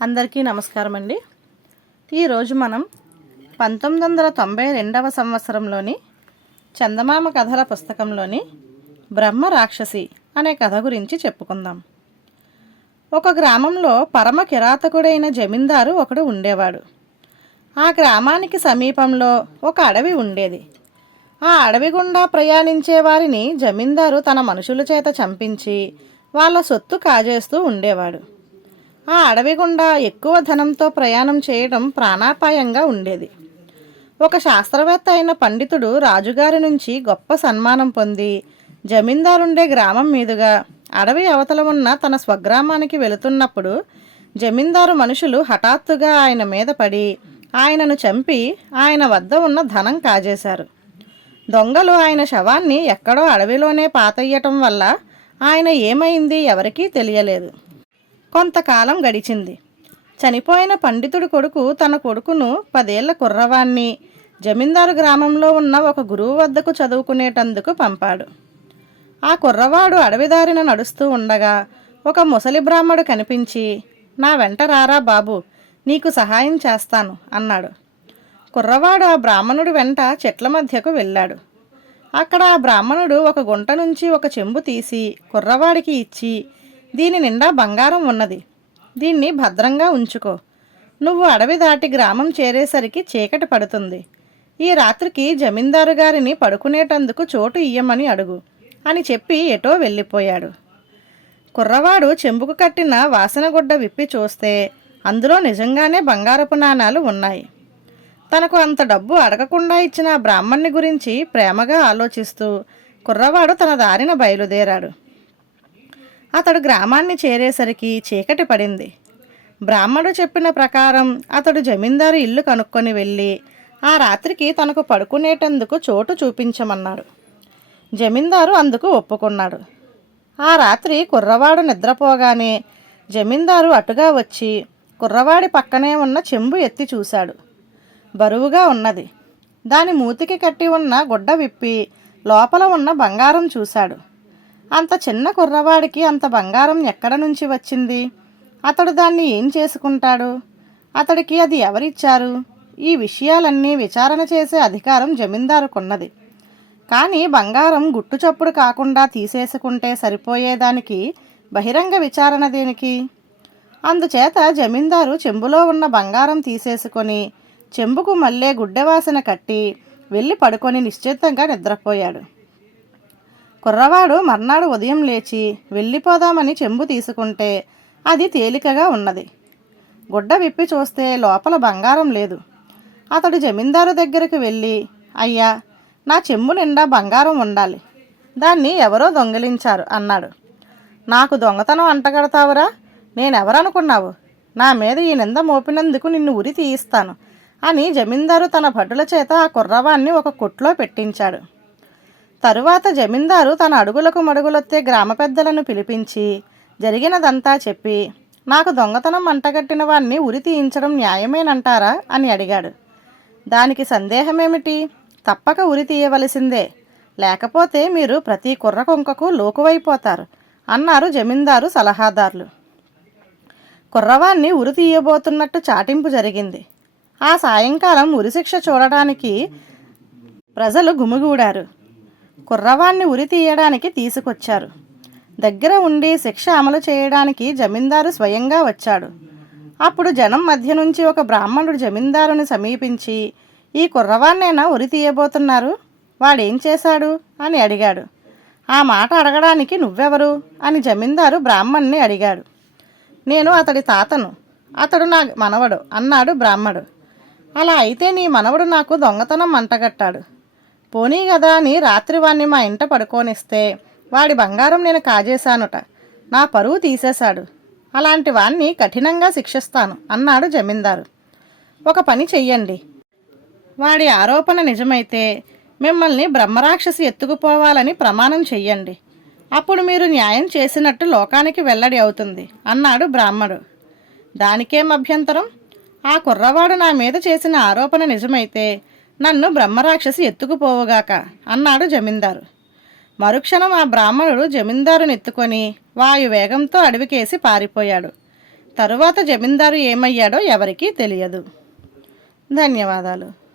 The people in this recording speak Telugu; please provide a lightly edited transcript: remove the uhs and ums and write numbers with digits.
అందరికీ నమస్కారం అండి. ఈరోజు మనం 1992వ సంవత్సరంలోని చందమామ కథల పుస్తకంలోని బ్రహ్మ రాక్షసి అనే కథ గురించి చెప్పుకుందాం. ఒక గ్రామంలో పరమ కిరాతకుడైన జమీందారు ఒకడు ఉండేవాడు. ఆ గ్రామానికి సమీపంలో ఒక అడవి ఉండేది. ఆ అడవి గుండా ప్రయాణించే వారిని జమీందారు తన మనుషుల చేత చంపించి వాళ్ళ సొత్తు కాజేస్తూ ఉండేవాడు. ఆ అడవి గుండా ఎక్కువ ధనంతో ప్రయాణం చేయడం ప్రాణాపాయంగా ఉండేది. ఒక శాస్త్రవేత్త అయిన పండితుడు రాజుగారి నుంచి గొప్ప సన్మానం పొంది జమీందారుండే గ్రామం మీదుగా అడవి అవతల ఉన్న తన స్వగ్రామానికి వెళుతున్నప్పుడు జమీందారు మనుషులు హఠాత్తుగా ఆయన మీద పడి ఆయనను చంపి ఆయన వద్ద ఉన్న ధనం కాజేశారు. దొంగలు ఆయన శవాన్ని ఎక్కడో అడవిలోనే పాతయ్యటం వల్ల ఆయన ఏమైంది ఎవరికీ తెలియలేదు. కొంతకాలం గడిచింది. చనిపోయిన పండితుడి కొడుకు తన కొడుకును 10 ఏళ్ల కుర్రవాణ్ణి జమీందారు గ్రామంలో ఉన్న ఒక గురువు వద్దకు చదువుకునేటందుకు పంపాడు. ఆ కుర్రవాడు అడవిదారిన నడుస్తూ ఉండగా ఒక ముసలి బ్రాహ్మడు కనిపించి, "నా వెంట రారా బాబు, నీకు సహాయం చేస్తాను" అన్నాడు. కుర్రవాడు ఆ బ్రాహ్మణుడి వెంట చెట్ల మధ్యకు వెళ్ళాడు. అక్కడ ఆ బ్రాహ్మణుడు ఒక గుంట నుంచి ఒక చెంబు తీసి కుర్రవాడికి ఇచ్చి, "దీని నిండా బంగారం ఉన్నది. దీన్ని భద్రంగా ఉంచుకో. నువ్వు అడవి దాటి గ్రామం చేరేసరికి చీకటి పడుతుంది. ఈ రాత్రికి జమీందారు గారిని పడుకునేటందుకు చోటు ఇయ్యమని అడుగు" అని చెప్పి ఎటో వెళ్ళిపోయాడు. కుర్రవాడు చెంబుకు కట్టిన వాసనగుడ్డ విప్పి చూస్తే అందులో నిజంగానే బంగారపు నాణాలు ఉన్నాయి. తనకు అంత డబ్బు అడగకుండా ఇచ్చిన ఆ బ్రాహ్మణ్ణి గురించి ప్రేమగా ఆలోచిస్తూ కుర్రవాడు తన దారిన బయలుదేరాడు. అతడు గ్రామాన్ని చేరేసరికి చీకటి పడింది. బ్రాహ్మడు చెప్పిన ప్రకారం అతడు జమీందారు ఇల్లు కనుక్కొని వెళ్ళి ఆ రాత్రికి తనకు పడుకునేటందుకు చోటు చూపించమన్నాడు. జమీందారు అందుకు ఒప్పుకున్నాడు. ఆ రాత్రి కుర్రవాడు నిద్రపోగానే జమీందారు అటుగా వచ్చి కుర్రవాడి పక్కనే ఉన్న చెంబు ఎత్తి చూశాడు. బరువుగా ఉన్నది. దాని మూతికి కట్టి ఉన్న గుడ్డ విప్పి లోపల ఉన్న బంగారం చూశాడు. అంత చిన్న కుర్రవాడికి అంత బంగారం ఎక్కడ నుంచి వచ్చింది? అతడు దాన్ని ఏం చేసుకుంటాడు? అతడికి అది ఎవరిచ్చారు? ఈ విషయాలన్నీ విచారణ చేసే అధికారం జమీందారుకున్నది. కానీ బంగారం గుట్టుచప్పుడు కాకుండా తీసేసుకుంటే సరిపోయేదానికి బహిరంగ విచారణ దేనికి? అందుచేత జమీందారు చెంబులో ఉన్న బంగారం తీసేసుకొని చెంబుకు మళ్ళీ గుడ్డెవాసన కట్టి వెళ్ళి పడుకొని నిశ్చితంగా నిద్రపోయాడు. కుర్రవాడు మర్నాడు ఉదయం లేచి వెళ్ళిపోదామని చెంబు తీసుకుంటే అది తేలికగా ఉన్నది. గుడ్డ విప్పి చూస్తే లోపల బంగారం లేదు. అతడు జమీందారు దగ్గరికి వెళ్ళి, "అయ్యా, నా చెంబు నిండా బంగారం ఉండాలి. దాన్ని ఎవరో దొంగిలించారు" అన్నాడు. "నాకు దొంగతనం అంటగడతావురా? నేనెవరనుకున్నావు? నా మీద ఈ నింద మోపినందుకు నిన్ను ఉరి తీయిస్తాను" అని జమీందారు తన భటుల చేత ఆ కుర్రవాణ్ణి ఒక కొట్లో పెట్టించాడు. తరువాత జమీందారు తన అడుగులకు మడుగులొత్తే గ్రామ పెద్దలను పిలిపించి జరిగినదంతా చెప్పి, "నాకు దొంగతనం అంటగట్టిన వాణ్ణి ఉరి తీయించడం న్యాయమేనంటారా?" అని అడిగాడు. "దానికి సందేహమేమిటి? తప్పక ఉరి తీయవలసిందే. లేకపోతే మీరు ప్రతి కుర్ర కొంకకు లోకువైపోతారు" అన్నారు జమీందారు సలహాదారులు. కుర్రవాణ్ణి ఉరి తీయబోతున్నట్టు చాటింపు జరిగింది. ఆ సాయంకాలం ఉరిశిక్ష చూడడానికి ప్రజలు గుమిగూడారు. కుర్రవాణ్ణి ఉరి తీయడానికి తీసుకొచ్చారు. దగ్గర ఉండి శిక్ష అమలు చేయడానికి జమీందారు స్వయంగా వచ్చాడు. అప్పుడు జనం మధ్య నుంచి ఒక బ్రాహ్మణుడు జమీందారుని సమీపించి, "ఈ కుర్రవాణ్ణేనా ఉరి తీయబోతున్నారు? వాడేం చేశాడు?" అని అడిగాడు. "ఆ మాట అడగడానికి నువ్వెవరు?" అని జమీందారు బ్రాహ్మణ్ణి అడిగాడు. "నేను అతడి తాతను. అతడు నా మనవడు" అన్నాడు బ్రాహ్మడు. "అలా అయితే నీ మనవడు నాకు దొంగతనం అంటగట్టాడు. పోనీ కదా అని రాత్రి వాణ్ణి మా ఇంట పడుకోనిస్తే వాడి బంగారం నేను కాజేశానుట. నా పరువు తీసేశాడు. అలాంటి వాణ్ణి కఠినంగా శిక్షిస్తాను" అన్నాడు జమీందారు. "ఒక పని చెయ్యండి. వాడి ఆరోపణ నిజమైతే మిమ్మల్ని బ్రహ్మరాక్షసి ఎత్తుకుపోవాలని ప్రమాణం చెయ్యండి. అప్పుడు మీరు న్యాయం చేసినట్టు లోకానికి వెల్లడి అవుతుంది" అన్నాడు బ్రాహ్మడు. "దానికేం అభ్యంతరం? ఆ కుర్రవాడు నా మీద చేసిన ఆరోపణ నిజమైతే నన్ను బ్రహ్మరాక్షసి ఎత్తుకుపోవుగాక" అన్నాడు జమీందారు. మరుక్షణం ఆ బ్రాహ్మణుడు జమీందారుని ఎత్తుకొని వాయువేగంతో అడవికేసి పారిపోయాడు. తరువాత జమీందారు ఏమయ్యాడో ఎవరికీ తెలియదు. ధన్యవాదాలు.